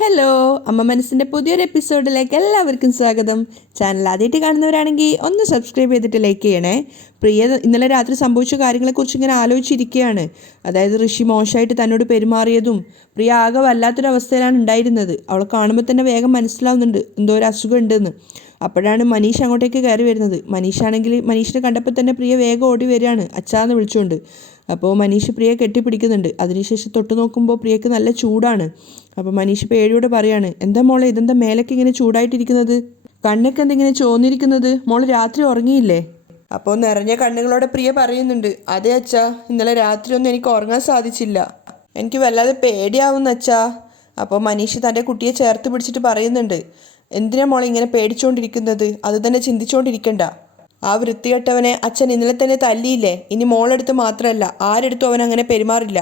Hello, അമ്മ മനസ്സിൻ്റെ പുതിയൊരു എപ്പിസോഡിലേക്ക് എല്ലാവർക്കും സ്വാഗതം. ചാനൽ ആദ്യമായിട്ട് കാണുന്നവരാണെങ്കിൽ ഒന്ന് സബ്സ്ക്രൈബ് ചെയ്തിട്ട് ലൈക്ക് ചെയ്യണേ. പ്രിയ ഇന്നലെ രാത്രി സംഭവിച്ച കാര്യങ്ങളെക്കുറിച്ച് ഇങ്ങനെ ആലോചിച്ചിരിക്കുകയാണ്. അതായത് ഋഷി മോശമായിട്ട് തന്നോട് പെരുമാറിയതും പ്രിയ ആകെ വല്ലാത്തൊരവസ്ഥയിലാണ് ഉണ്ടായിരുന്നത്. അവളെ കാണുമ്പോൾ തന്നെ വേഗം മനസ്സിലാവുന്നുണ്ട് എന്തോ ഒരു അസുഖം ഉണ്ടെന്ന്. അപ്പോഴാണ് മനീഷ് അങ്ങോട്ടേക്ക് കയറി വരുന്നത്. മനീഷിനെ കണ്ടപ്പോൾ തന്നെ പ്രിയ വേഗം ഓടി വരികയാണ് അച്ഛാന്ന് വിളിച്ചുകൊണ്ട്. അപ്പോൾ മനീഷ് പ്രിയയെ കെട്ടിപ്പിടിക്കുന്നുണ്ട്. അതിനുശേഷം തൊട്ട് നോക്കുമ്പോൾ പ്രിയക്ക് നല്ല ചൂടാണ്. അപ്പോൾ മനീഷ് പേടിയോട് പറയാണ്, എന്താ മോളെ ഇതെന്താ മേലൊക്കെ ഇങ്ങനെ ചൂടായിട്ടിരിക്കുന്നത്, കണ്ണൊക്കെ എന്തിങ്ങനെ ചോന്നിരിക്കുന്നത്, മോള് രാത്രി ഉറങ്ങിയില്ലേ? അപ്പോൾ നിറഞ്ഞ കണ്ണുകളോടെ പ്രിയ പറയുന്നുണ്ട്, അതെ അച്ഛാ, ഇന്നലെ രാത്രി ഒന്നും എനിക്ക് ഉറങ്ങാൻ സാധിച്ചില്ല, എനിക്ക് വല്ലാതെ പേടിയാവുന്ന അച്ഛാ. അപ്പോൾ മനീഷ് തൻ്റെ കുട്ടിയെ ചേർത്ത് പിടിച്ചിട്ട് പറയുന്നുണ്ട്, എന്തിനാ മോളെ ഇങ്ങനെ പേടിച്ചുകൊണ്ടിരിക്കുന്നത്, അത് തന്നെ ചിന്തിച്ചുകൊണ്ടിരിക്കണ്ട. ആ വൃത്തികെട്ടവനെ അച്ഛൻ ഇന്നലെ തന്നെ തല്ലിയില്ലേ, ഇനി മോളെടുത്ത് മാത്രമല്ല ആരെടുത്തും അവൻ അങ്ങനെ പെരുമാറില്ല,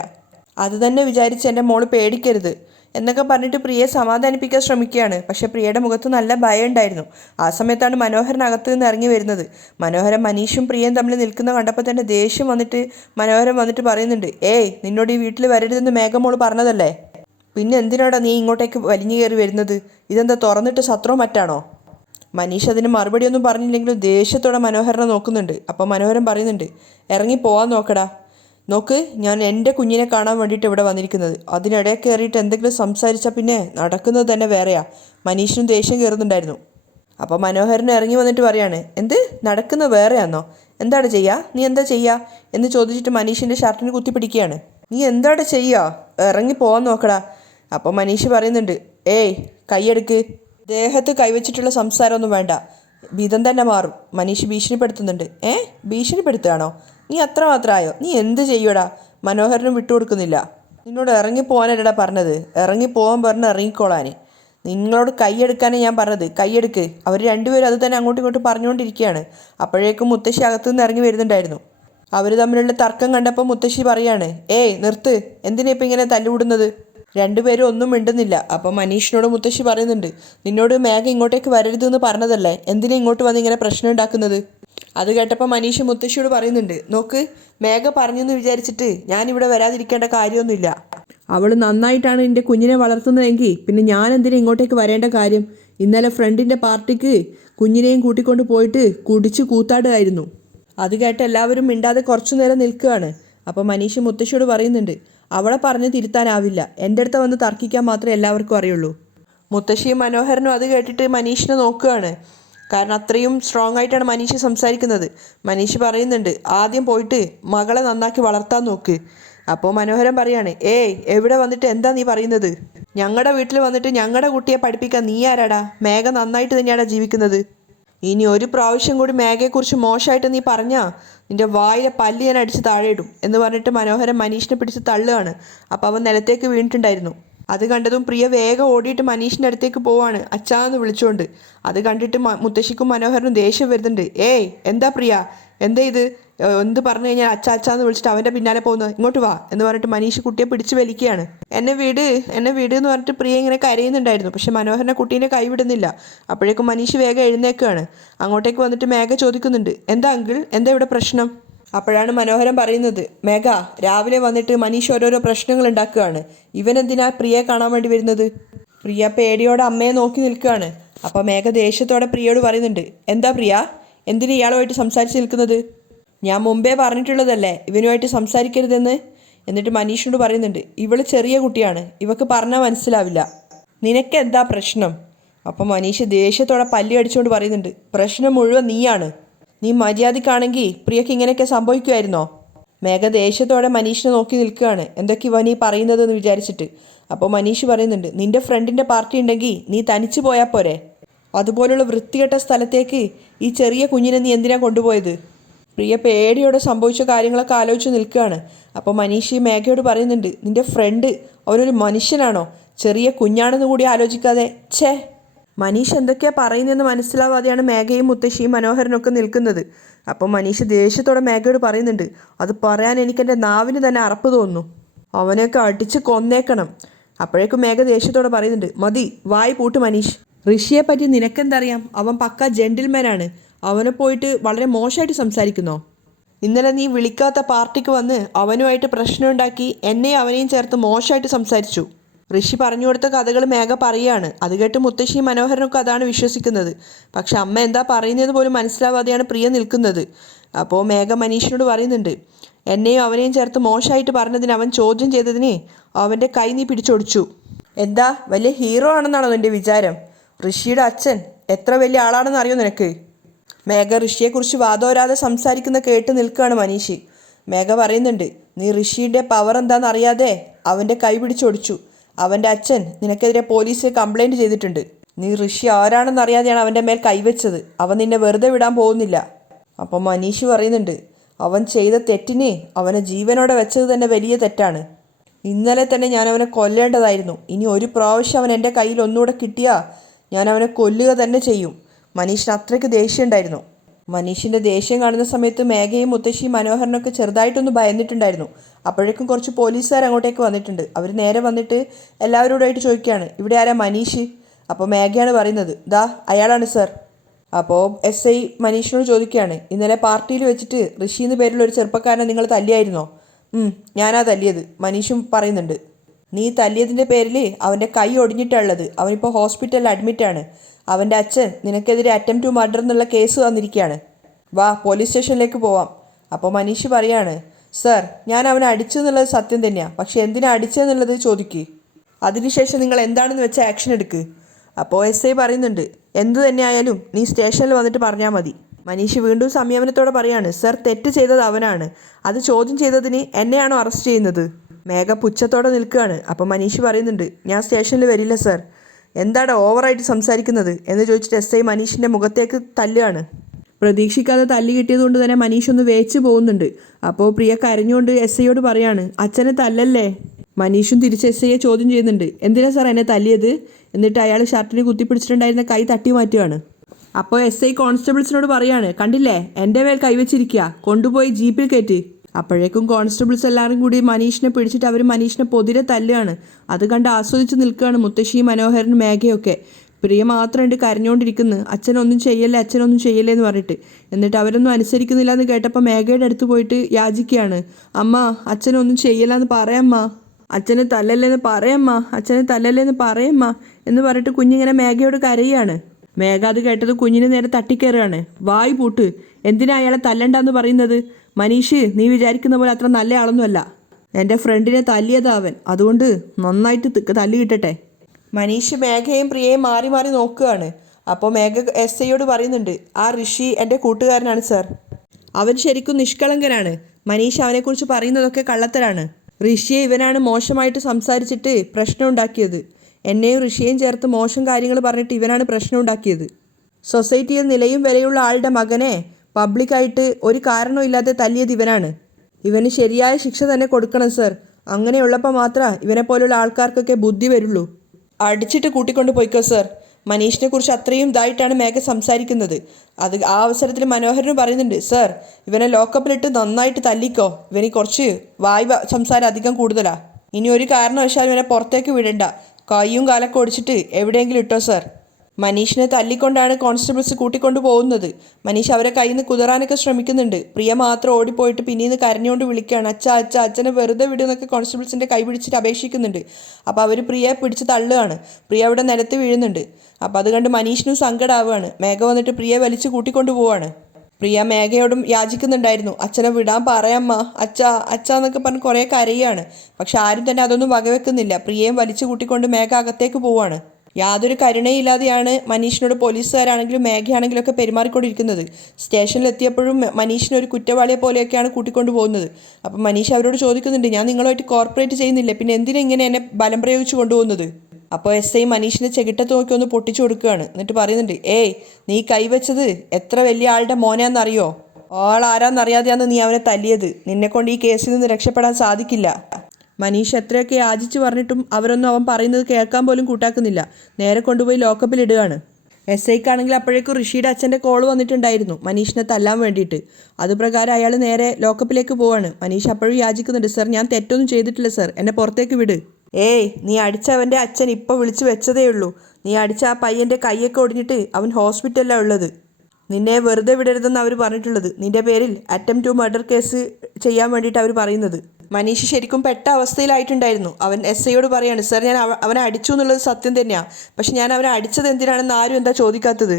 അത് തന്നെ വിചാരിച്ച് എൻ്റെ മോള് പേടിക്കരുത് എന്നൊക്കെ പറഞ്ഞിട്ട് പ്രിയയെ സമാധാനിപ്പിക്കാൻ ശ്രമിക്കുകയാണ്. പക്ഷേ പ്രിയയുടെ മുഖത്ത് നല്ല ഭയം ഉണ്ടായിരുന്നു. ആ സമയത്താണ് മനോഹരൻ അകത്ത് നിന്ന് ഇറങ്ങി വരുന്നത്. മനോഹരൻ മനീഷും പ്രിയയും തമ്മിൽ നിൽക്കുന്ന കണ്ടപ്പോൾ തന്നെ ദേഷ്യം വന്നിട്ട് മനോഹരൻ വന്നിട്ട് പറയുന്നുണ്ട്, ഏയ് നിന്നോട് ഈ വീട്ടിൽ വരരുതെന്ന് മേഘമോള് പറഞ്ഞതല്ലേ, പിന്നെ എന്തിനാടാ നീ ഇങ്ങോട്ടേക്ക് വലിഞ്ഞു കയറി വരുന്നത്, ഇതെന്താ തുറന്നിട്ട് സത്രോ മറ്റാണോ? മനീഷ് അതിന് മറുപടിയൊന്നും പറഞ്ഞില്ലെങ്കിലും ദേഷ്യത്തോടെ മനോഹരനെ നോക്കുന്നുണ്ട്. അപ്പോൾ മനോഹരൻ പറയുന്നുണ്ട്, ഇറങ്ങി പോവാൻ നോക്കടാ, നോക്ക് ഞാൻ എൻ്റെ കുഞ്ഞിനെ കാണാൻ വേണ്ടിയിട്ട് ഇവിടെ വന്നിരിക്കുന്നത്, അതിനിടയിൽ കയറിയിട്ട് എന്തെങ്കിലും സംസാരിച്ചാൽ പിന്നെ നടക്കുന്നത് തന്നെ വേറെയാ. മനീഷിനും ദേഷ്യം കയറുന്നുണ്ടായിരുന്നു. അപ്പോൾ മനോഹരൻ ഇറങ്ങി വന്നിട്ട് പറയാണ്, എന്ത് നടക്കുന്നത് വേറെയാന്നോ, എന്താണ് ചെയ്യുക, നീ എന്താ ചെയ്യുക എന്ന് ചോദിച്ചിട്ട് മനീഷിൻ്റെ ഷർട്ടിന് കുത്തിപ്പിടിക്കുകയാണ്. നീ എന്താണ് ചെയ്യുക, ഇറങ്ങി പോകാൻ നോക്കടാ. അപ്പോൾ മനീഷ് പറയുന്നുണ്ട്, ഏയ് കൈയെടുക്ക്, ദേഹത്ത് കൈവച്ചിട്ടുള്ള സംസാരമൊന്നും വേണ്ട, വിധം തന്നെ മാറും. മനീഷ് ഭീഷണിപ്പെടുത്തുന്നുണ്ട്. ഭീഷണിപ്പെടുത്തുകയാണോ, നീ അത്ര മാത്രമായോ, നീ എന്ത് ചെയ്യൂടാ? മനോഹരനും വിട്ടുകൊടുക്കുന്നില്ല. നിന്നോട് ഇറങ്ങിപ്പോകാനല്ലടാ പറഞ്ഞത്, ഇറങ്ങിപ്പോകാൻ പറഞ്ഞ് ഇറങ്ങിക്കോളാൻ, നിങ്ങളോട് കൈയെടുക്കാനേ ഞാൻ പറഞ്ഞത്, കൈയെടുക്ക്. അവർ രണ്ടുപേരും അത് തന്നെ അങ്ങോട്ടും ഇങ്ങോട്ടും പറഞ്ഞുകൊണ്ടിരിക്കുകയാണ്. അപ്പോഴേക്കും മുത്തശ്ശി അകത്തുനിന്ന് ഇറങ്ങി വരുന്നുണ്ടായിരുന്നു. അവർ തമ്മിലുള്ള തർക്കം കണ്ടപ്പോൾ മുത്തശ്ശി പറയാണ്, ഏയ് നിർത്ത്, എന്തിനാ ഇപ്പം ഇങ്ങനെ തല്ലുകൂടുന്നത്? രണ്ടുപേരും ഒന്നും മിണ്ടുന്നില്ല. അപ്പം മനീഷിനോട് മുത്തശ്ശി പറയുന്നുണ്ട്, നിന്നോട് മേഘ ഇങ്ങോട്ടേക്ക് വരരുതെന്ന് പറഞ്ഞതല്ലേ, എന്തിനാ ഇങ്ങോട്ട് വന്ന് ഇങ്ങനെ പ്രശ്നം ഉണ്ടാക്കുന്നത്? അത് കേട്ടപ്പോൾ മനീഷ് മുത്തശ്ശിയോട് പറയുന്നുണ്ട്, നോക്ക്, മേഘ പറഞ്ഞെന്ന് വിചാരിച്ചിട്ട് ഞാനിവിടെ വരാതിരിക്കേണ്ട കാര്യമൊന്നുമില്ല. അവൾ നന്നായിട്ടാണ് എൻ്റെ കുഞ്ഞിനെ വളർത്തുന്നതെങ്കിൽ പിന്നെ ഞാൻ എന്തിനാ ഇങ്ങോട്ടേക്ക് വരേണ്ട കാര്യം? ഇന്നലെ ഫ്രണ്ടിൻ്റെ പാർട്ടിക്ക് കുഞ്ഞിനെയും കൂട്ടിക്കൊണ്ട് പോയിട്ട് കുടിച്ച് കൂത്താടുമായിരുന്നു. അത് കേട്ട് എല്ലാവരും മിണ്ടാതെ കുറച്ചു നേരം നിൽക്കുകയാണ്. അപ്പോൾ മനീഷ് മുത്തശ്ശിയോട് പറയുന്നുണ്ട്, അവളെ പറഞ്ഞ് തിരുത്താനാവില്ല, എൻ്റെ അടുത്ത് വന്ന് തർക്കിക്കാൻ മാത്രമേ എല്ലാവർക്കും അറിയുള്ളൂ. മുത്തശ്ശിയും മനോഹരനും അത് കേട്ടിട്ട് മനീഷിനെ നോക്കുകയാണ്. കാരണം അത്രയും സ്ട്രോങ് ആയിട്ടാണ് മനീഷ് സംസാരിക്കുന്നത്. മനീഷ് പറയുന്നുണ്ട്, ആദ്യം പോയിട്ട് മകളെ നന്നാക്കി വളർത്താൻ നോക്ക്. അപ്പോൾ മനോഹരൻ പറയാണ്, ഏയ് എവിടെ വന്നിട്ട് എന്താ നീ പറയുന്നത്? ഞങ്ങളുടെ വീട്ടിൽ വന്നിട്ട് ഞങ്ങളുടെ കുട്ടിയെ പഠിപ്പിക്കാൻ നീ ആരാടാ? മേഘ നന്നായിട്ട് തന്നെയാടാ ജീവിക്കുന്നത്. ഇനി ഒരു പ്രാവശ്യം കൂടി മേഘയെക്കുറിച്ച് മോശമായിട്ട് നീ പറഞ്ഞാ നിന്റെ വായിലെ പല്ല് ഞാൻ അടിച്ച് താഴെ ഇടും എന്ന് പറഞ്ഞിട്ട് മനോഹരൻ മനീഷിനെ പിടിച്ച് തള്ളുകയാണ്. അപ്പോൾ അവൻ നിലത്തേക്ക് വീണിട്ടുണ്ടായിരുന്നു. അത് കണ്ടതും പ്രിയ വേഗം ഓടിയിട്ട് മനീഷിൻ്റെ അടുത്തേക്ക് പോവാണ് അച്ഛാന്ന് വിളിച്ചുകൊണ്ട്. അത് കണ്ടിട്ട് മുത്തശ്ശിക്കും മനോഹരനും ദേഷ്യം വരുന്നുണ്ട്. ഏയ് എന്താ പ്രിയ, എന്താ ഇത്, എന്ത് പറഞ്ഞു കഴിഞ്ഞാൽ അച്ഛാന്ന് വിളിച്ചിട്ട് അവൻ്റെ പിന്നാലെ പോകുന്നത്, ഇങ്ങോട്ട് വാ എന്ന് പറഞ്ഞിട്ട് മനീഷ് കുട്ടിയെ പിടിച്ച് വലിക്കുകയാണ്. എന്നെ വീട് എന്ന് പറഞ്ഞിട്ട് പ്രിയ ഇങ്ങനെ കരയുന്നുണ്ടായിരുന്നു. പക്ഷെ മനോഹരനെ കുട്ടീനെ കൈവിടുന്നില്ല. അപ്പോഴേക്കും മനീഷ് വേഗം എഴുന്നേക്കുകയാണ്. അങ്ങോട്ടേക്ക് വന്നിട്ട് മേഘ ചോദിക്കുന്നുണ്ട്, എന്താ അങ്കിൾ, എന്താ ഇവിടെ പ്രശ്നം? അപ്പോഴാണ് മനോഹരൻ പറയുന്നത്, മേഘ രാവിലെ വന്നിട്ട് മനീഷ് ഓരോരോ പ്രശ്നങ്ങൾ ഉണ്ടാക്കുകയാണ്, ഇവനെന്തിനാ പ്രിയയെ കാണാൻ വേണ്ടി വരുന്നത്? പ്രിയ പേടിയോടെ അമ്മയെ നോക്കി നിൽക്കുകയാണ്. അപ്പോൾ മേഘ ദേഷ്യത്തോടെ പ്രിയയോട് പറയുന്നുണ്ട്, എന്താ പ്രിയ, എന്തിനാ ഇയാളുമായിട്ട് സംസാരിച്ച് നിൽക്കുന്നത്? ഞാൻ മുമ്പേ പറഞ്ഞിട്ടുള്ളതല്ലേ ഇവനുമായിട്ട് സംസാരിക്കരുതെന്ന്. എന്നിട്ട് മനീഷിനോട് പറയുന്നുണ്ട്, ഇവള് ചെറിയ കുട്ടിയാണ്, ഇവക്ക് പറഞ്ഞാൽ മനസ്സിലാവില്ല, നിനക്ക് എന്താ പ്രശ്നം? അപ്പം മനീഷ് ദേഷ്യത്തോടെ പല്ലി അടിച്ചുകൊണ്ട് പറയുന്നുണ്ട്, പ്രശ്നം മുഴുവൻ നീയാണ്, നീ മര്യാദക്കാണെങ്കിൽ പ്രിയക്ക് ഇങ്ങനെയൊക്കെ സംഭവിക്കുമായിരുന്നോ? മേഘ ദേഷ്യത്തോടെ മനീഷിനെ നോക്കി നിൽക്കുകയാണ്, എന്തൊക്കെ ഇവ നീ പറയുന്നതെന്ന് വിചാരിച്ചിട്ട്. അപ്പോൾ മനീഷ് പറയുന്നുണ്ട്, നിന്റെ ഫ്രണ്ടിൻ്റെ പാർട്ടി ഉണ്ടെങ്കിൽ നീ തനിച്ചു പോയാൽ പോരെ, അതുപോലുള്ള വൃത്തികെട്ട സ്ഥലത്തേക്ക് ഈ ചെറിയ കുഞ്ഞിനെ നീ എന്തിനാ കൊണ്ടുപോയത്? പ്രിയ പേടിയോടെ സംഭവിച്ച കാര്യങ്ങളൊക്കെ ആലോചിച്ച് നിൽക്കുകയാണ്. അപ്പോൾ മനീഷ് മേഘയോട് പറയുന്നുണ്ട്, നിന്റെ ഫ്രണ്ട് അവനൊരു മനുഷ്യനാണോ, ചെറിയ കുഞ്ഞാണെന്ന് കൂടി ആലോചിക്കാതെ, ഛേ. മനീഷ് എന്തൊക്കെയാ പറയുന്നതെന്ന് മനസ്സിലാവാതെയാണ് മേഘയും മുത്തശ്ശിയും മനോഹരനൊക്കെ നിൽക്കുന്നത്. അപ്പോൾ മനീഷ് ദേഷ്യത്തോടെ മേഘയോട് പറയുന്നുണ്ട്, അത് പറയാൻ എനിക്കെൻ്റെ നാവിന് തന്നെ അറപ്പ് തോന്നുന്നു, അവനെയൊക്കെ അടിച്ച് കൊന്നേക്കണം. അപ്പോഴേക്കും മേഘ ദേഷ്യത്തോടെ പറയുന്നുണ്ട്, മതി, വായി പൂട്ട് മനീഷ്, ഋഷിയെ പറ്റി നിനക്കെന്തറിയാം, അവൻ പക്ക ജെന്റിൽമാനാണ്, അവനെ പോയിട്ട് വളരെ മോശമായിട്ട് സംസാരിക്കുന്നോ? ഇന്നലെ നീ വിളിക്കാത്ത പാർട്ടിക്ക് വന്ന് അവനുമായിട്ട് പ്രശ്നമുണ്ടാക്കി എന്നെയും അവനെയും ചേർത്ത് മോശമായിട്ട് സംസാരിച്ചു. ഋഷി പറഞ്ഞു കൊടുത്ത കഥകൾ മേഘ പറയാണ്. അത് കേട്ട് മുത്തശ്ശിയും മനോഹരനൊക്കെ അതാണ് വിശ്വസിക്കുന്നത്. പക്ഷെ അമ്മ എന്താ പറയുന്നത് പോലും മനസ്സിലാവാതെയാണ് പ്രിയ നിൽക്കുന്നത്. അപ്പോൾ മേഘ മനീഷിനോട് പറയുന്നുണ്ട്, എന്നെയും അവനെയും ചേർത്ത് മോശമായിട്ട് പറഞ്ഞതിന് അവൻ ചോദ്യം ചെയ്തതിന് അവൻ്റെ കൈ നീ പിടിച്ചൊടിച്ചു. എന്താ വലിയ ഹീറോ ആണെന്നാണോ നിൻ്റെ വിചാരം? ഋഷിയുടെ അച്ഛൻ എത്ര വലിയ ആളാണെന്ന് അറിയോ നിനക്ക്? മേഘ ഋഷിയെക്കുറിച്ച് വാദോരാതെ സംസാരിക്കുന്ന കേട്ട് നിൽക്കുകയാണ് മനീഷ്. മേഘ പറയുന്നുണ്ട്, നീ ഋഷിയുടെ പവർ എന്താണെന്ന് അറിയാതെ അവൻ്റെ കൈ പിടിച്ചൊടിച്ചു. അവൻ്റെ അച്ഛൻ നിനക്കെതിരെ പോലീസിൽ കംപ്ലൈൻറ്റ് ചെയ്തിട്ടുണ്ട്. നീ ഋഷി ആരാണെന്ന് അറിയാതെയാണ് അവൻ്റെ മേൽ കൈവച്ചത്. അവൻ നിന്നെ വെറുതെ വിടാൻ പോകുന്നില്ല. അപ്പോൾ മനീഷ് പറയുന്നുണ്ട്, അവൻ ചെയ്ത തെറ്റിന് അവനെ ജീവനോടെ വെച്ചത് തന്നെ വലിയ തെറ്റാണ്. ഇന്നലെ തന്നെ ഞാൻ അവനെ കൊല്ലേണ്ടതായിരുന്നു. ഇനി ഒരു പ്രാവശ്യം അവൻ എൻ്റെ കയ്യിൽ ഒന്നുകൂടെ കിട്ടിയാൽ ഞാൻ അവനെ കൊല്ലുക തന്നെ ചെയ്യും. മനീഷിന് അത്രയ്ക്ക് ദേഷ്യം ഉണ്ടായിരുന്നു. മനീഷിൻ്റെ ദേഷ്യം കാണുന്ന സമയത്ത് മേഘയും മുത്തശ്ശിയും മനോഹരനൊക്കെ ചെറുതായിട്ടൊന്ന് ഭയന്നിട്ടുണ്ടായിരുന്നു. അപ്പോഴേക്കും കുറച്ച് പോലീസുകാർ അങ്ങോട്ടേക്ക് വന്നിട്ടുണ്ട്. അവർ നേരെ വന്നിട്ട് എല്ലാവരോടായിട്ട് ചോദിക്കുകയാണ്, ഇവിടെ ആരാ മനീഷ്? അപ്പോൾ മേഘയാണ് പറയുന്നത്, ദാ അയാളാണ് സർ. അപ്പോൾ SI മനീഷിനോട് ചോദിക്കുകയാണ്, ഇന്നലെ പാർട്ടിയിൽ വെച്ചിട്ട് ഋഷി എന്ന് പേരുള്ള ഒരു ചെറുപ്പക്കാരനെ നിങ്ങൾ തല്ലിയായിരുന്നോ? ഞാനാ തല്ലിയത്. മനീഷും പറയുന്നുണ്ട്. നീ തല്ലിയതിൻ്റെ പേരിൽ അവൻ്റെ കൈ ഒടിഞ്ഞിട്ടുള്ളത്. അവനിപ്പോൾ ഹോസ്പിറ്റലിൽ അഡ്മിറ്റാണ്. അവൻ്റെ അച്ഛൻ നിനക്കെതിരെ അറ്റംപ്റ്റ് ടു മർഡർ എന്നുള്ള കേസ് വന്നിരിക്കുകയാണ്. വാ പോലീസ് സ്റ്റേഷനിലേക്ക് പോവാം. അപ്പോൾ മനീഷ് പറയാണ്, സർ ഞാൻ അവനെ അടിച്ചു എന്നുള്ളത് സത്യം തന്നെയാണ്. പക്ഷേ എന്തിനാ അടിച്ചതെന്നുള്ളത് ചോദിക്ക്. അതിനുശേഷം നിങ്ങൾ എന്താണെന്ന് വെച്ച ആക്ഷൻ എടുക്ക്. അപ്പോൾ SI പറയുന്നുണ്ട്, എന്തു തന്നെയായാലും നീ സ്റ്റേഷനിൽ വന്നിട്ട് പറഞ്ഞാൽ മതി. മനീഷ് വീണ്ടും സംയമനത്തോടെ പറയാണ്, സർ തെറ്റ് ചെയ്തത് അവനാണ്. അത് ചോദ്യം ചെയ്തതിന് എന്നെയാണോ അറസ്റ്റ് ചെയ്യുന്നത്? മേഘ പുച്ഛത്തോടെ നിൽക്കുകയാണ്. അപ്പോൾ മനീഷ് പറയുന്നുണ്ട്, ഞാൻ സ്റ്റേഷനിൽ വരില്ല സർ. എന്താണ് ഓവറായിട്ട് സംസാരിക്കുന്നത് എന്ന് ചോദിച്ചിട്ട് SI മനീഷിൻ്റെ മുഖത്തേക്ക് തല്ലുകയാണ്. പ്രതീക്ഷിക്കാതെ തല്ലി കിട്ടിയതുകൊണ്ട് തന്നെ മനീഷ് ഒന്ന് വേച്ച് പോകുന്നുണ്ട്. അപ്പോൾ പ്രിയ കരഞ്ഞുകൊണ്ട് SIയോട് പറയാണ്, അച്ഛനെ തല്ലല്ലേ. മനീഷും തിരിച്ച് SIയെ ചോദ്യം ചെയ്യുന്നുണ്ട്, എന്തിനാ സാർ എന്നെ തല്ലിയത്? എന്നിട്ട് അയാൾ ഷർട്ടിന് കുത്തിപ്പിടിച്ചിട്ടുണ്ടായിരുന്ന കൈ തട്ടി മാറ്റുകയാണ്. അപ്പോൾ SI കോൺസ്റ്റബിൾസിനോട് പറയാണ്, കണ്ടില്ലേ എൻ്റെ മേൽ കൈവച്ചിരിക്കുക, കൊണ്ടുപോയി ജീപ്പിൽ കയറ്റി. അപ്പോഴേക്കും കോൺസ്റ്റബിൾസ് എല്ലാവരും കൂടി മനീഷിനെ പിടിച്ചിട്ട് അവർ മനീഷിനെ പൊതിരെ തല്ലുകയാണ്. അത് കണ്ട് ആസ്വദിച്ച് നിൽക്കുകയാണ് മുത്തശ്ശിയും മനോഹരനും മേഘയൊക്കെ. പ്രിയ മാത്രമുണ്ട് കരഞ്ഞുകൊണ്ടിരിക്കുന്നു, അച്ഛനൊന്നും ചെയ്യല്ലേ അച്ഛനൊന്നും ചെയ്യല്ലേ എന്ന് പറഞ്ഞിട്ട്. എന്നിട്ട് അവരൊന്നും അനുസരിക്കുന്നില്ല എന്ന് കേട്ടപ്പോൾ മേഘയുടെ അടുത്ത് പോയിട്ട് യാചിക്കുകയാണ്, അമ്മ അച്ഛനൊന്നും ചെയ്യല്ല എന്ന് പറയമ്മ, അച്ഛനെ തല്ലല്ലേന്ന് പറയമ്മ, അച്ഛനെ തല്ലല്ലേന്ന് പറയമ്മ എന്ന് പറഞ്ഞിട്ട് കുഞ്ഞിങ്ങനെ മേഘയോട് കരയാണ്. മേഘ അത് കേട്ടത് കുഞ്ഞിന് നേരെ തട്ടിക്കയറുകയാണ്. വായ് പൂട്ട്, എന്തിനാ അയാളെ തല്ലണ്ടെന്ന് പറയുന്നത്? മനീഷ് നീ വിചാരിക്കുന്ന പോലെ അത്ര നല്ല ആളൊന്നുമല്ല. എൻ്റെ ഫ്രണ്ടിനെ തല്ലിയതാ അവൻ, അതുകൊണ്ട് നന്നായിട്ട് തല്ലി കിട്ടട്ടെ. മനീഷ് മേഘയും പ്രിയയും മാറി മാറി നോക്കുകയാണ്. അപ്പോൾ മേഘ SIയോട് പറയുന്നുണ്ട്, ആ ഋഷി എൻ്റെ കൂട്ടുകാരനാണ് സർ. അവൻ ശരിക്കും നിഷ്കളങ്കനാണ്. മനീഷ് അവനെക്കുറിച്ച് പറയുന്നതൊക്കെ കള്ളത്തരാണ്. ഋഷിയെ ഇവനാണ് മോശമായിട്ട് സംസാരിച്ചിട്ട് പ്രശ്നം ഉണ്ടാക്കിയത്. എന്നെയും ഋഷിയെയും ചേർത്ത് മോശം കാര്യങ്ങൾ പറഞ്ഞിട്ട് ഇവനാണ് പ്രശ്നം ഉണ്ടാക്കിയത്. സൊസൈറ്റിയിൽ നിലയും വിലയുള്ള ആളുടെ മകനെ പബ്ലിക്കായിട്ട് ഒരു കാരണമില്ലാതെ തല്ലിയത് ഇവനാണ്. ഇവന് ശരിയായ ശിക്ഷ തന്നെ കൊടുക്കണം സർ. അങ്ങനെയുള്ളപ്പോൾ മാത്രമേ ഇവനെപ്പോലുള്ള ആൾക്കാർക്കൊക്കെ ബുദ്ധി വരുള്ളൂ. അടിച്ചിട്ട് കൂട്ടിക്കൊണ്ട് പോയിക്കോ സർ. മനീഷിനെ കുറിച്ച് അത്രയും ഇതായിട്ടാണ് മേഘ സംസാരിക്കുന്നത്. ആ അവസരത്തിൽ മനോഹരന് പറയുന്നുണ്ട്, സർ ഇവനെ ലോക്കപ്പിലിട്ട് നന്നായിട്ട് തല്ലിക്കോ. ഇവന് കുറച്ച് സംസാരം അധികം കൂടുതലാണ്. ഇനി ഒരു കാരണവശാലും ഇവനെ പുറത്തേക്ക് വിടണ്ട. കൈയും കാലൊക്കെ ഒടിച്ചിട്ട് എവിടെയെങ്കിലും ഇട്ടോ സർ. മനീഷിനെ തല്ലിക്കൊണ്ടാണ് കോൺസ്റ്റബിൾസ് കൂട്ടിക്കൊണ്ടു പോകുന്നത്. മനീഷ് അവരെ കയ്യിൽ നിന്ന് കുതറാനൊക്കെ ശ്രമിക്കുന്നുണ്ട്. പ്രിയ മാത്രം ഓടിപ്പോയിട്ട് പിന്നീന്ന് കരഞ്ഞുകൊണ്ട് വിളിക്കുകയാണ്, അച്ഛനെ വെറുതെ വിടുന്നൊക്കെ കോൺസ്റ്റബിൾസിൻ്റെ കൈ പിടിച്ചിട്ട് അപേക്ഷിക്കുന്നുണ്ട്. അപ്പോൾ അവർ പ്രിയയെ പിടിച്ച് തള്ളുകയാണ്. പ്രിയ അവിടെ നിലത്ത് വീഴുന്നുണ്ട്. അപ്പോൾ അത് കണ്ട് മനീഷിനും സങ്കടമാവുകയാണ്. മേഘ വന്നിട്ട് പ്രിയയെ വലിച്ച് കൂട്ടിക്കൊണ്ടു പോവാണ്. പ്രിയ മേഘയോടും യാചിക്കുന്നുണ്ടായിരുന്നു, അച്ഛനെ വിടാൻ പറയമ്മ, അച്ഛ എന്നൊക്കെ പറഞ്ഞ് കുറേ കരയാണ്. പക്ഷെ ആരും തന്നെ അതൊന്നും വകവെക്കുന്നില്ല. പ്രിയയും വലിച്ചു കൂട്ടിക്കൊണ്ട് മേഘ അകത്തേക്ക് പോവാണ്. യാതൊരു കരുണയില്ലാതെയാണ് മനീഷിനോട് പോലീസുകാരാണെങ്കിലും മേഘയാണെങ്കിലും ഒക്കെ പെരുമാറിക്കൊണ്ടിരിക്കുന്നത്. സ്റ്റേഷനിലെത്തിയപ്പോഴും മനീഷിനൊരു കുറ്റവാളിയെ പോലെയൊക്കെയാണ് കൂട്ടിക്കൊണ്ടു പോകുന്നത്. അപ്പം മനീഷ് അവരോട് ചോദിക്കുന്നുണ്ട്, ഞാൻ നിങ്ങളുമായിട്ട് കോർപ്പറേറ്റ് ചെയ്യുന്നില്ല, പിന്നെ എന്തിനാ ഇങ്ങനെ എന്നെ ബലം പ്രയോഗിച്ച് കൊണ്ടുപോകുന്നത്? അപ്പോൾ SI മനീഷിനെ ചെകിട്ടത്ത് നോക്കി ഒന്ന് പൊട്ടിച്ചു കൊടുക്കുകയാണ്. എന്നിട്ട് പറയുന്നുണ്ട്, നീ കൈവച്ചത് എത്ര വലിയ ആളുടെ മോനാന്നറിയോ? ആളാരാന്നറിയാതെയാണ് നീ അവനെ തല്ലിയത്. നിന്നെക്കൊണ്ട് ഈ കേസിൽ നിന്ന് രക്ഷപ്പെടാൻ സാധിക്കില്ല. മനീഷ് എത്രയൊക്കെ യാചിച്ച് പറഞ്ഞിട്ടും അവരൊന്നും അവൻ പറയുന്നത് കേൾക്കാൻ പോലും കൂട്ടാക്കുന്നില്ല. നേരെ കൊണ്ടുപോയി ലോക്കപ്പിലിടുകയാണ്. SIക്കാണെങ്കിൽ അപ്പോഴേക്കും ഋഷിയുടെ അച്ഛൻ്റെ കോൾ വന്നിട്ടുണ്ടായിരുന്നു മനീഷിനെ തല്ലാൻ വേണ്ടിയിട്ട്. അതുപ്രകാരം അയാൾ നേരെ ലോക്കപ്പിലേക്ക് പോവാണ്. മനീഷ് അപ്പോഴും യാചിക്കുന്നുണ്ട്, സർ ഞാൻ തെറ്റൊന്നും ചെയ്തിട്ടില്ല സർ, എന്നെ പുറത്തേക്ക് വിട്. നീ അടിച്ചവൻ്റെ അച്ഛൻ ഇപ്പോൾ വിളിച്ചു വെച്ചതേ ഉള്ളൂ. നീ അടിച്ച ആ പയ്യൻ്റെ കൈയൊക്കെ ഒടിഞ്ഞിട്ട് അവൻ ഹോസ്പിറ്റലിലാണ് ഉള്ളത്. നിന്നെ വെറുതെ വിടരുതെന്ന് അവർ പറഞ്ഞിട്ടുള്ളത്. നിൻ്റെ പേരിൽ അറ്റംപ്റ്റ് ടു മർഡർ കേസ് ചെയ്യാൻ വേണ്ടിയിട്ട് അവർ പറയുന്നത്. മനീഷ് ശരിക്കും പെട്ട അവസ്ഥയിലായിട്ടുണ്ടായിരുന്നു. അവൻ എസ് ഐയോട് പറയാണ്, സർ ഞാൻ അവനെ അടിച്ചു എന്നുള്ളത് സത്യം തന്നെയാണ്, പക്ഷെ ഞാൻ അവനെ അടിച്ചത് എന്തിനാണെന്ന് ആരും എന്താ ചോദിക്കാത്തത്?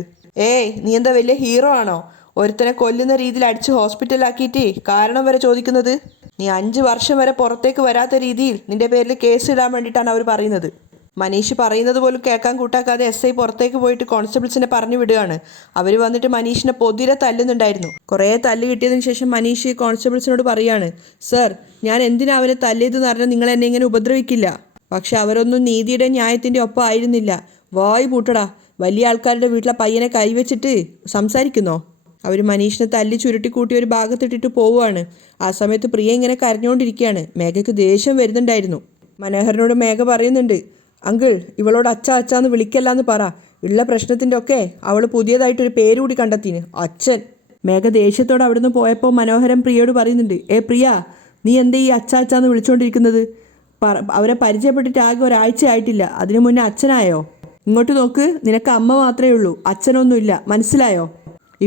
ഏയ് നീ എന്താ വലിയ ഹീറോ ആണോ? ഒരുത്തനെ കൊല്ലുന്ന രീതിയിൽ അടിച്ച് ഹോസ്പിറ്റലാക്കിയിട്ട് കാരണം വരെ ചോദിക്കുന്നത്? നീ 5 വർഷം വരെ പുറത്തേക്ക് വരാത്ത രീതിയിൽ നിന്റെ പേരിൽ കേസ് ഇടാൻ വേണ്ടിയിട്ടാണ് അവർ പറയുന്നത്. മനീഷ് പറയുന്നത് പോലും കേൾക്കാൻ കൂട്ടാക്കാതെ എസ് ഐ പുറത്തേക്ക് പോയിട്ട് കോൺസ്റ്റബിൾസിനെ പറഞ്ഞു വിടുകയാണ്. അവർ വന്നിട്ട് മനീഷിനെ പൊതിരെ തല്ലുന്നുണ്ടായിരുന്നു. കുറേ തല്ല് കിട്ടിയതിന് ശേഷം മനീഷ് കോൺസ്റ്റബിൾസിനോട് പറയാണ്, സർ ഞാൻ എന്തിനാ അവനെ തല്ലിയതെന്ന് പറഞ്ഞാൽ നിങ്ങൾ എന്നെ ഇങ്ങനെ ഉപദ്രവിക്കില്ല. പക്ഷെ അവരൊന്നും നീതിയുടെ ന്യായത്തിൻ്റെ ഒപ്പം ആയിരുന്നില്ല. വായ് പൂട്ടടാ, വലിയ ആൾക്കാരുടെ വീട്ടിലെ പയ്യനെ കൈവച്ചിട്ട് സംസാരിക്കുന്നോ? അവർ മനീഷിനെ തല്ലി ചുരുട്ടിക്കൂട്ടി ഒരു ഭാഗത്തിട്ടിട്ട് പോവുകയാണ്. ആ സമയത്ത് പ്രിയ ഇങ്ങനെ കരഞ്ഞുകൊണ്ടിരിക്കുകയാണ്. മേഘയ്ക്ക് ദേഷ്യം വരുന്നുണ്ടായിരുന്നു. മനോഹരനോട് മേഘ പറയുന്നുണ്ട്, അങ്കിൾ ഇവളോട് അച്ഛ അച്ഛന്ന് വിളിക്കല്ലാന്ന് പറ. ഉള്ള പ്രശ്നത്തിൻ്റെ ഒക്കെ അവൾ പുതിയതായിട്ടൊരു പേര് കൂടി കണ്ടെത്തിന്, അച്ഛൻ. മേഘ ദേഷ്യത്തോടെ അവിടുന്ന് പോയപ്പോൾ മനോഹരൻ പ്രിയയോട് പറയുന്നുണ്ട്, പ്രിയ നീ എന്തേ ഈ അച്ഛ അച്ഛന്ന് വിളിച്ചുകൊണ്ടിരിക്കുന്നത്? അവരെ പരിചയപ്പെട്ടിട്ട് ആകെ ഒരാഴ്ച ആയിട്ടില്ല, അതിനു മുന്നേ അച്ഛനായോ? ഇങ്ങോട്ട് നോക്ക്, നിനക്ക് അമ്മ മാത്രമേ ഉള്ളൂ, അച്ഛനൊന്നുമില്ല, മനസ്സിലായോ?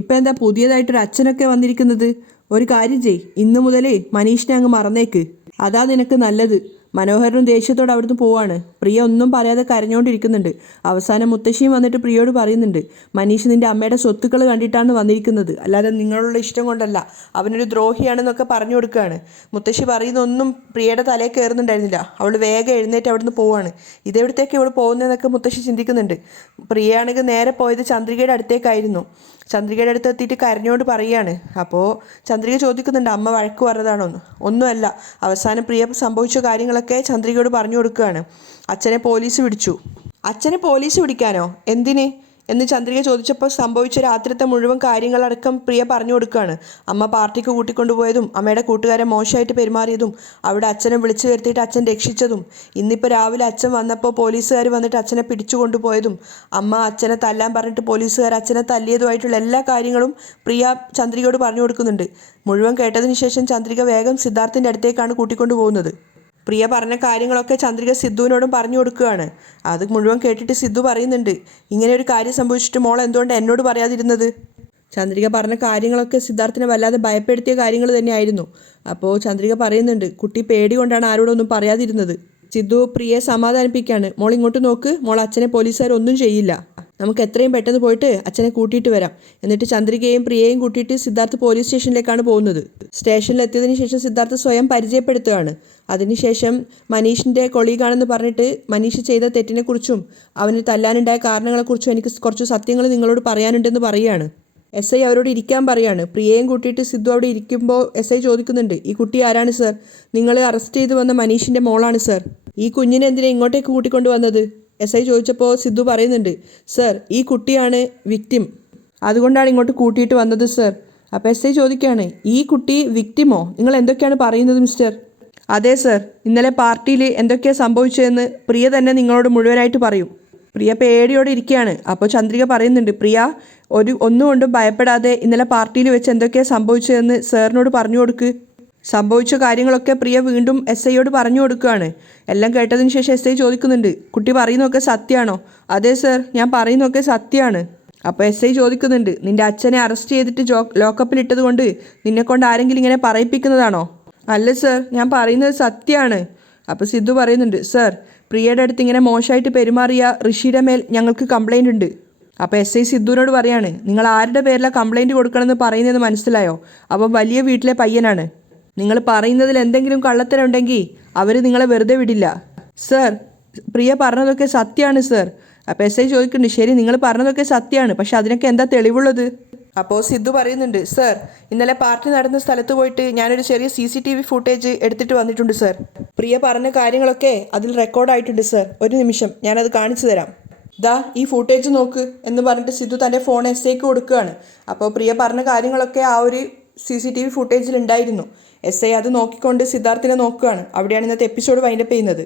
ഇപ്പം എന്താ പുതിയതായിട്ടൊരു അച്ഛനൊക്കെ വന്നിരിക്കുന്നത്? ഒരു കാര്യം ചെയ്, ഇന്നു മുതൽ മനീഷിനെ അങ്ങ് മറന്നേക്ക്, അതാ നിനക്ക് നല്ലത്. മനോഹരനും ദേഷ്യത്തോടെ അവിടുന്ന് പോവാണ്. പ്രിയ ഒന്നും പറയാതെ കരഞ്ഞുകൊണ്ടിരിക്കുന്നുണ്ട്. അവസാനം മുത്തശ്ശിയും വന്നിട്ട് പ്രിയയോട് പറയുന്നുണ്ട്, മനീഷ് നിൻ്റെ അമ്മയുടെ സ്വത്തുക്കൾ കണ്ടിട്ടാണ് വന്നിരിക്കുന്നത്, അല്ലാതെ നിങ്ങളുള്ള ഇഷ്ടം കൊണ്ടല്ല, അവനൊരു ദ്രോഹിയാണെന്നൊക്കെ പറഞ്ഞു കൊടുക്കുകയാണ്. മുത്തശ്ശി പറയുന്നൊന്നും പ്രിയയുടെ തലയിൽ കയറുന്നുണ്ടായിരുന്നില്ല. അവൾ വേഗം എഴുന്നേറ്റ് അവിടുന്ന് പോവാണ്. ഇതെവിടത്തേക്ക് ഇവൾ പോകുന്നതെന്നൊക്കെ മുത്തശ്ശി ചിന്തിക്കുന്നുണ്ട്. പ്രിയയാണെങ്കിൽ നേരെ പോയത് ചന്ദ്രികയുടെ അടുത്തേക്കായിരുന്നു. ചന്ദ്രികയുടെ അടുത്ത് എത്തിയിട്ട് കരഞ്ഞോണ്ട് പറയുകയാണ്. അപ്പോൾ ചന്ദ്രിക ചോദിക്കുന്നുണ്ട്, അമ്മ വഴക്ക് പറഞ്ഞതാണോ എന്ന്. ഒന്നുമല്ല, അവസാനം പ്രിയ സംഭവിച്ച കാര്യങ്ങളൊക്കെ ചന്ദ്രികയോട് പറഞ്ഞു കൊടുക്കുകയാണ്. അച്ഛനെ പോലീസ് പിടിച്ചു. അച്ഛനെ പോലീസ് പിടിക്കാനോ? എന്തിന് എന്ന് ചന്ദ്രിക ചോദിച്ചപ്പോൾ സംഭവിച്ച രാത്രിത്തെ മുഴുവൻ കാര്യങ്ങളടക്കം പ്രിയ പറഞ്ഞു കൊടുക്കുകയാണ്. അമ്മ പാർട്ടിക്ക് കൂട്ടിക്കൊണ്ടുപോയതും അമ്മയുടെ കൂട്ടുകാരെ മോശമായിട്ട് പെരുമാറിയതും അവിടെ അച്ഛനെ വിളിച്ചു വരുത്തിയിട്ട് അച്ഛൻ രക്ഷിച്ചതും ഇന്നിപ്പോൾ രാവിലെ അച്ഛൻ വന്നപ്പോൾ പോലീസുകാർ വന്നിട്ട് അച്ഛനെ പിടിച്ചു കൊണ്ടുപോയതും അമ്മ അച്ഛനെ തല്ലാൻ പറഞ്ഞിട്ട് പോലീസുകാർ അച്ഛനെ തല്ലിയതുമായിട്ടുള്ള എല്ലാ കാര്യങ്ങളും പ്രിയ ചന്ദ്രികയോട് പറഞ്ഞു കൊടുക്കുന്നുണ്ട്. മുഴുവൻ കേട്ടതിന് ശേഷം ചന്ദ്രിക വേഗം സിദ്ധാർത്ഥിൻ്റെ അടുത്തേക്കാണ് കൂട്ടിക്കൊണ്ടു പോകുന്നത്. പ്രിയ പറഞ്ഞ കാര്യങ്ങളൊക്കെ ചന്ദ്രിക സിദ്ധുവിനോടും പറഞ്ഞു കൊടുക്കുകയാണ്. അത് മുഴുവൻ കേട്ടിട്ട് സിദ്ധു പറയുന്നുണ്ട്, ഇങ്ങനെ ഒരു കാര്യം സംഭവിച്ചിട്ട് മോൾ എന്തുകൊണ്ട് എന്നോട് പറയാതിരുന്നത്? ചന്ദ്രിക പറഞ്ഞ കാര്യങ്ങളൊക്കെ സിദ്ധാർത്ഥിനെ വല്ലാതെ ഭയപ്പെടുത്തിയ കാര്യങ്ങൾ തന്നെയായിരുന്നു. അപ്പോൾ ചന്ദ്രിക പറയുന്നുണ്ട്, കുട്ടി പേടി കൊണ്ടാണ് ആരോടൊന്നും പറയാതിരുന്നത്. സിദ്ധു പ്രിയയെ സമാധാനിപ്പിക്കുകയാണ്. മോൾ ഇങ്ങോട്ട് നോക്ക്, മോൾ അച്ഛനെ പോലീസുകാരൊന്നും ചെയ്യില്ല, നമുക്ക് എത്രയും പെട്ടെന്ന് പോയിട്ട് അച്ഛനെ കൂട്ടിയിട്ട് വരാം. എന്നിട്ട് ചന്ദ്രികയെയും പ്രിയയെയും കൂട്ടിയിട്ട് സിദ്ധാർത്ഥ് പോലീസ് സ്റ്റേഷനിലേക്കാണ് പോകുന്നത്. സ്റ്റേഷനിലെത്തിയതിന് ശേഷം സിദ്ധാർത്ഥ് സ്വയം പരിചയപ്പെടുത്തുകയാണ്. അതിനുശേഷം മനീഷിൻ്റെ കൊളീഗാണെന്ന് പറഞ്ഞിട്ട് മനീഷ് ചെയ്ത തെറ്റിനെക്കുറിച്ചും അവന് തല്ലാനുണ്ടായ കാരണങ്ങളെക്കുറിച്ചും എനിക്ക് കുറച്ച് സത്യങ്ങൾ നിങ്ങളോട് പറയാനുണ്ടെന്ന് പറയുകയാണ്. എസ് ഐ അവരോട് ഇരിക്കാൻ പറയാണ്. പ്രിയയും കൂട്ടിയിട്ട് സിദ്ധു അവിടെ ഇരിക്കുമ്പോൾ എസ് ഐ ചോദിക്കുന്നുണ്ട്, ഈ കുട്ടി ആരാണ് സർ? നിങ്ങൾ അറസ്റ്റ് ചെയ്ത് വന്ന മനീഷിൻ്റെ മോളാണ് സർ. ഈ കുഞ്ഞിനെ എന്തിനാ ഇങ്ങോട്ടേക്ക് കൂട്ടിക്കൊണ്ട് വന്നത്? എസ് ഐ ചോദിച്ചപ്പോൾ സിദ്ധു പറയുന്നുണ്ട്, സർ ഈ കുട്ടിയാണ് വിക്ടിം, അതുകൊണ്ടാണ് ഇങ്ങോട്ട് കൂട്ടിയിട്ട് വന്നത് സർ. അപ്പോൾ എസ് ഐ ചോദിക്കുകയാണ്, ഈ കുട്ടി വിക്ടിമോ? നിങ്ങൾ എന്തൊക്കെയാണ് പറയുന്നത് മിസ്റ്റർ? അതെ സർ, ഇന്നലെ പാർട്ടിയിൽ എന്തൊക്കെയാണ് സംഭവിച്ചതെന്ന് പ്രിയ തന്നെ നിങ്ങളോട് മുഴുവനായിട്ട് പറയും. പ്രിയ പേടിയോടെ ഇരിക്കുകയാണ്. അപ്പോൾ ചന്ദ്രിക പറയുന്നുണ്ട്, പ്രിയ ഒന്നുകൊണ്ടും ഭയപ്പെടാതെ ഇന്നലെ പാർട്ടിയിൽ വെച്ച് എന്തൊക്കെയാണ് സംഭവിച്ചതെന്ന് സാറിനോട് പറഞ്ഞു കൊടുക്ക്. സംഭവിച്ച കാര്യങ്ങളൊക്കെ പ്രിയ വീണ്ടും എസ് ഐയോട് പറഞ്ഞു കൊടുക്കുകയാണ്. എല്ലാം കേട്ടതിന് ശേഷം എസ് ഐ ചോദിക്കുന്നുണ്ട്, കുട്ടി പറയുന്നതൊക്കെ സത്യമാണോ? അതെ സർ, ഞാൻ പറയുന്നതൊക്കെ സത്യമാണ്. അപ്പോൾ എസ് ഐ ചോദിക്കുന്നുണ്ട്, നിൻ്റെ അച്ഛനെ അറസ്റ്റ് ചെയ്തിട്ട് ലോക്കപ്പിലിട്ടത് കൊണ്ട് നിന്നെക്കൊണ്ട് ആരെങ്കിലും ഇങ്ങനെ പറയിപ്പിക്കുന്നതാണോ? അല്ല സർ, ഞാൻ പറയുന്നത് സത്യമാണ്. അപ്പോൾ സിദ്ധു പറയുന്നുണ്ട്, സർ പ്രിയയുടെ അടുത്ത് ഇങ്ങനെ മോശമായിട്ട് പെരുമാറിയ ഋഷിയുടെ മേൽ ഞങ്ങൾക്ക് കംപ്ലൈൻ്റ് ഉണ്ട്. അപ്പോൾ എസ് ഐ സിദ്ധുവിനോട് പറയാണ്, നിങ്ങൾ ആരുടെ പേരിലാണ് കംപ്ലൈൻറ്റ് കൊടുക്കണമെന്ന് പറയുന്നത് മനസ്സിലായോ? അപ്പോൾ വലിയ വീട്ടിലെ പയ്യനാണ്. നിങ്ങൾ പറയുന്നതിൽ എന്തെങ്കിലും കള്ളത്തരം ഉണ്ടെങ്കിൽ അവർ നിങ്ങളെ വെറുതെ വിടില്ല. സർ പ്രിയ പറഞ്ഞതൊക്കെ സത്യമാണ് സർ. അപ്പോൾ എസ് ഐ ചോദിക്കുന്നുണ്ട്, ശരി നിങ്ങൾ പറഞ്ഞതൊക്കെ സത്യമാണ്, പക്ഷെ അതിനൊക്കെ എന്താ തെളിവുള്ളത്? അപ്പോൾ സിദ്ധു പറയുന്നുണ്ട്, സർ ഇന്നലെ പാർട്ടി നടന്ന സ്ഥലത്ത് പോയിട്ട് ഞാനൊരു ചെറിയ CCTV ഫുട്ടേജ് എടുത്തിട്ട് വന്നിട്ടുണ്ട് സർ. പ്രിയ പറഞ്ഞ കാര്യങ്ങളൊക്കെ അതിൽ റെക്കോർഡായിട്ടുണ്ട് സർ. ഒരു നിമിഷം ഞാനത് കാണിച്ചു തരാം. ദാ ഈ ഫുട്ടേജ് നോക്ക് എന്ന് പറഞ്ഞിട്ട് സിദ്ധു തൻ്റെ ഫോൺ എസ് ഐക്ക് കൊടുക്കുകയാണ്. അപ്പോൾ പ്രിയ പറഞ്ഞ കാര്യങ്ങളൊക്കെ ആ ഒരു CCTV ഫുട്ടേജിൽ ഉണ്ടായിരുന്നു. എസ് ഐ അത് നോക്കിക്കൊണ്ട് സിദ്ധാർത്ഥിനെ നോക്കുകയാണ്. അവിടെയാണ് ഇന്നത്തെ എപ്പിസോഡ് വൈൻഡപ്പ് ചെയ്യുന്നത്.